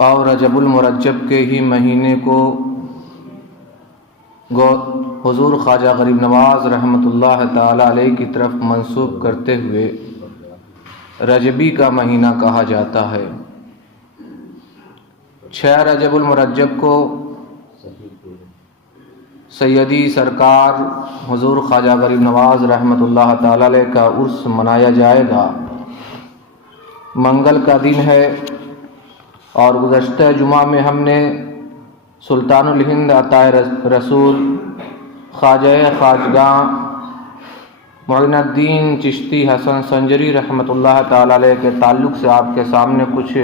اور رجب المرجب کے ہی مہینے کو حضور خواجہ غریب نواز رحمۃ اللہ تعالی علیہ کی طرف منسوب کرتے ہوئے رجبی کا مہینہ کہا جاتا ہے۔ 6 رجب المرجب کو سیدی سرکار حضور خواجہ غریب نواز رحمۃ اللہ تعالی علیہ کا عرس منایا جائے گا۔ منگل کا دن ہے اور گزشتہ جمعہ میں ہم نے سلطان الہند عطائے رسول خواجہ خواجگاں معین الدین چشتی حسن سنجری رحمۃ اللہ تعالی علیہ کے تعلق سے آپ کے سامنے کچھ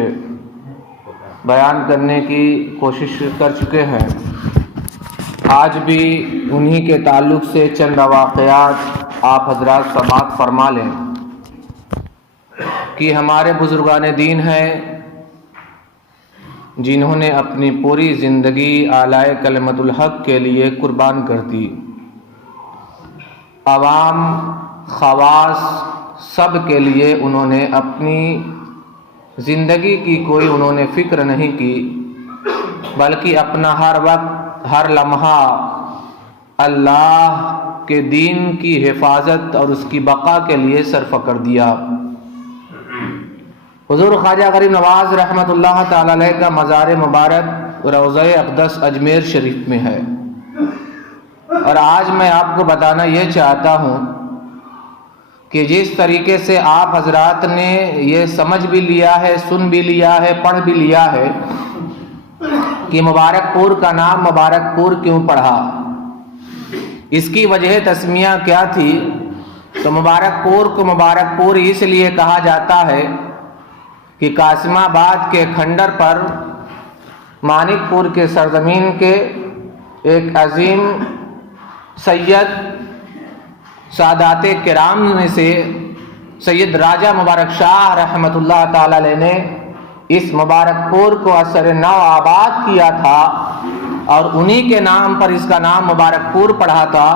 بیان کرنے کی کوشش کر چکے ہیں۔ آج بھی انہی کے تعلق سے چند واقعات آپ حضرات سماعت فرما لیں کہ ہمارے بزرگان دین ہیں جنہوں نے اپنی پوری زندگی اعلی کلمۃ الحق کے لیے قربان کر دی۔ عوام خواص سب کے لیے انہوں نے اپنی زندگی کی کوئی انہوں نے فکر نہیں کی، بلکہ اپنا ہر وقت ہر لمحہ اللہ کے دین کی حفاظت اور اس کی بقا کے لیے صرف کر دیا۔ حضور خواجہ غریب نواز رحمۃ اللہ تعالی علیہ کا مزار مبارک روضہ اقدس اجمیر شریف میں ہے، اور آج میں آپ کو بتانا یہ چاہتا ہوں کہ جس طریقے سے آپ حضرات نے یہ سمجھ بھی لیا ہے، سن بھی لیا ہے، پڑھ بھی لیا ہے کہ مبارک پور کا نام مبارک پور کیوں پڑھا، اس کی وجہ تسمیہ کیا تھی، تو مبارک پور کو مبارک پور اس لیے کہا جاتا ہے کہ قاسم آباد کے کھنڈر پر مانک پور کے سرزمین کے ایک عظیم سید سادات کرام میں سے سید راجہ مبارک شاہ رحمۃ اللہ تعالی علیہ نے اس مبارک پور کو اثر نو آباد کیا تھا، اور انہی کے نام پر اس کا نام مبارک پور پڑھا تھا۔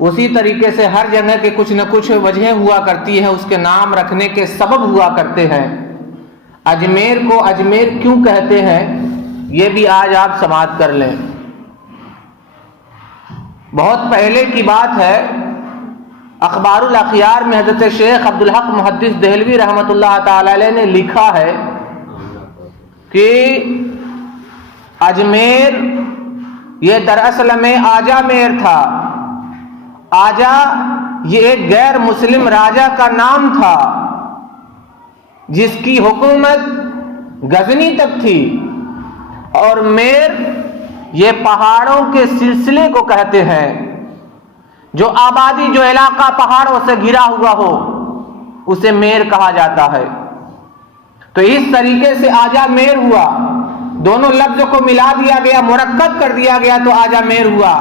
اسی طریقے سے ہر جگہ کے کچھ نہ کچھ وجہ ہوا کرتی ہے، اس کے نام رکھنے کے سبب ہوا کرتے ہیں۔ اجمیر کو اجمیر کیوں کہتے ہیں یہ بھی آج آپ سماعت کر لیں۔ بہت پہلے کی بات ہے، اخبار الاخیار میں حضرت شیخ عبدالحق محدث دہلوی رحمۃ اللہ تعالی علیہ نے لکھا ہے کہ اجمیر یہ دراصل میں آجا میر تھا۔ آجا یہ ایک غیر مسلم راجہ کا نام تھا جس کی حکومت غزنی تک تھی، اور میر یہ پہاڑوں کے سلسلے کو کہتے ہیں، جو آبادی جو علاقہ پہاڑوں سے گھرا ہوا ہو اسے میر کہا جاتا ہے۔ تو اس طریقے سے آجا میر ہوا، دونوں لفظ کو ملا دیا گیا، مرکب کر دیا گیا تو آجا میر ہوا۔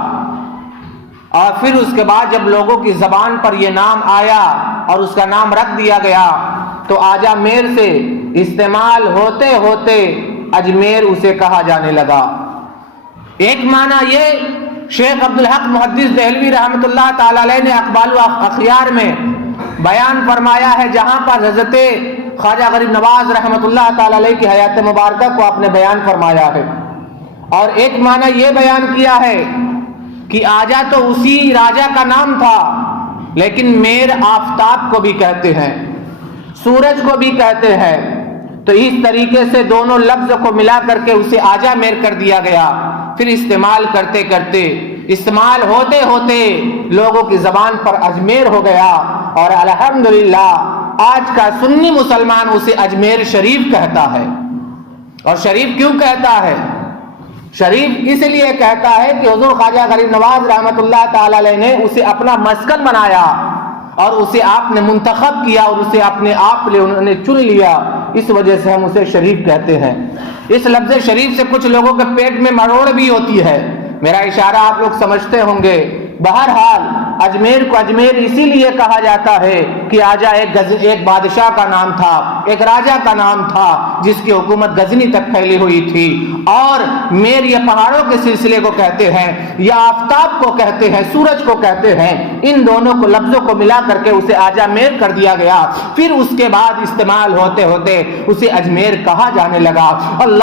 اور پھر اس کے بعد جب لوگوں کی زبان پر یہ نام آیا اور اس کا نام رکھ دیا گیا تو آجا میر سے استعمال ہوتے ہوتے اجمیر اسے کہا جانے لگا۔ ایک معنی یہ شیخ عبدالحق محدث دہلوی رحمۃ اللہ تعالی علیہ نے اخبار الاخیار میں بیان فرمایا ہے، جہاں پر حضرت خواجہ غریب نواز رحمۃ اللہ تعالی علیہ کی حیات مبارکہ کو آپ نے بیان فرمایا ہے۔ اور ایک معنی یہ بیان کیا ہے کہ آجا تو اسی راجہ کا نام تھا، لیکن میر آفتاب کو بھی کہتے ہیں، سورج کو بھی کہتے ہیں، تو اس طریقے سے دونوں لفظ کو ملا کر کے اسے آجا میر کر دیا گیا۔ پھر استعمال کرتے کرتے استعمال ہوتے ہوتے لوگوں کی زبان پر اجمیر ہو گیا، اور الحمدللہ آج کا سنی مسلمان اسے اجمیر شریف کہتا ہے۔ اور شریف کیوں کہتا ہے؟ شریف اس لیے کہتا ہے کہ حضور خواجہ غریب نواز رحمۃ اللہ تعالی علیہ نے اسے اپنا مسکن بنایا، اور اسے آپ نے منتخب کیا، اور اسے اپنے آپ لے انہوں نے چن لیا، اس وجہ سے ہم اسے شریف کہتے ہیں۔ اس لفظ شریف سے کچھ لوگوں کے پیٹ میں مروڑ بھی ہوتی ہے، میرا اشارہ آپ لوگ سمجھتے ہوں گے۔ بہرحال اجمیر کو اجمیر اسی لیے کہا جاتا ہے کہ آجا ایک بادشاہ کا نام تھا، ایک راجہ کا نام تھا جس کی حکومت غزنی تک پھیلی ہوئی تھی۔ اور میر یہ پہاڑوں کے سلسلے کو کہتے ہیں، یا آفتاب کو کہتے ہیں، سورج کو کہتے ہیں، ان دونوں کو لفظوں کو ملا کر کے اسے آجا میر کر دیا گیا۔ پھر اس کے بعد استعمال ہوتے ہوتے اسے اجمیر کہا جانے لگا۔ اللہ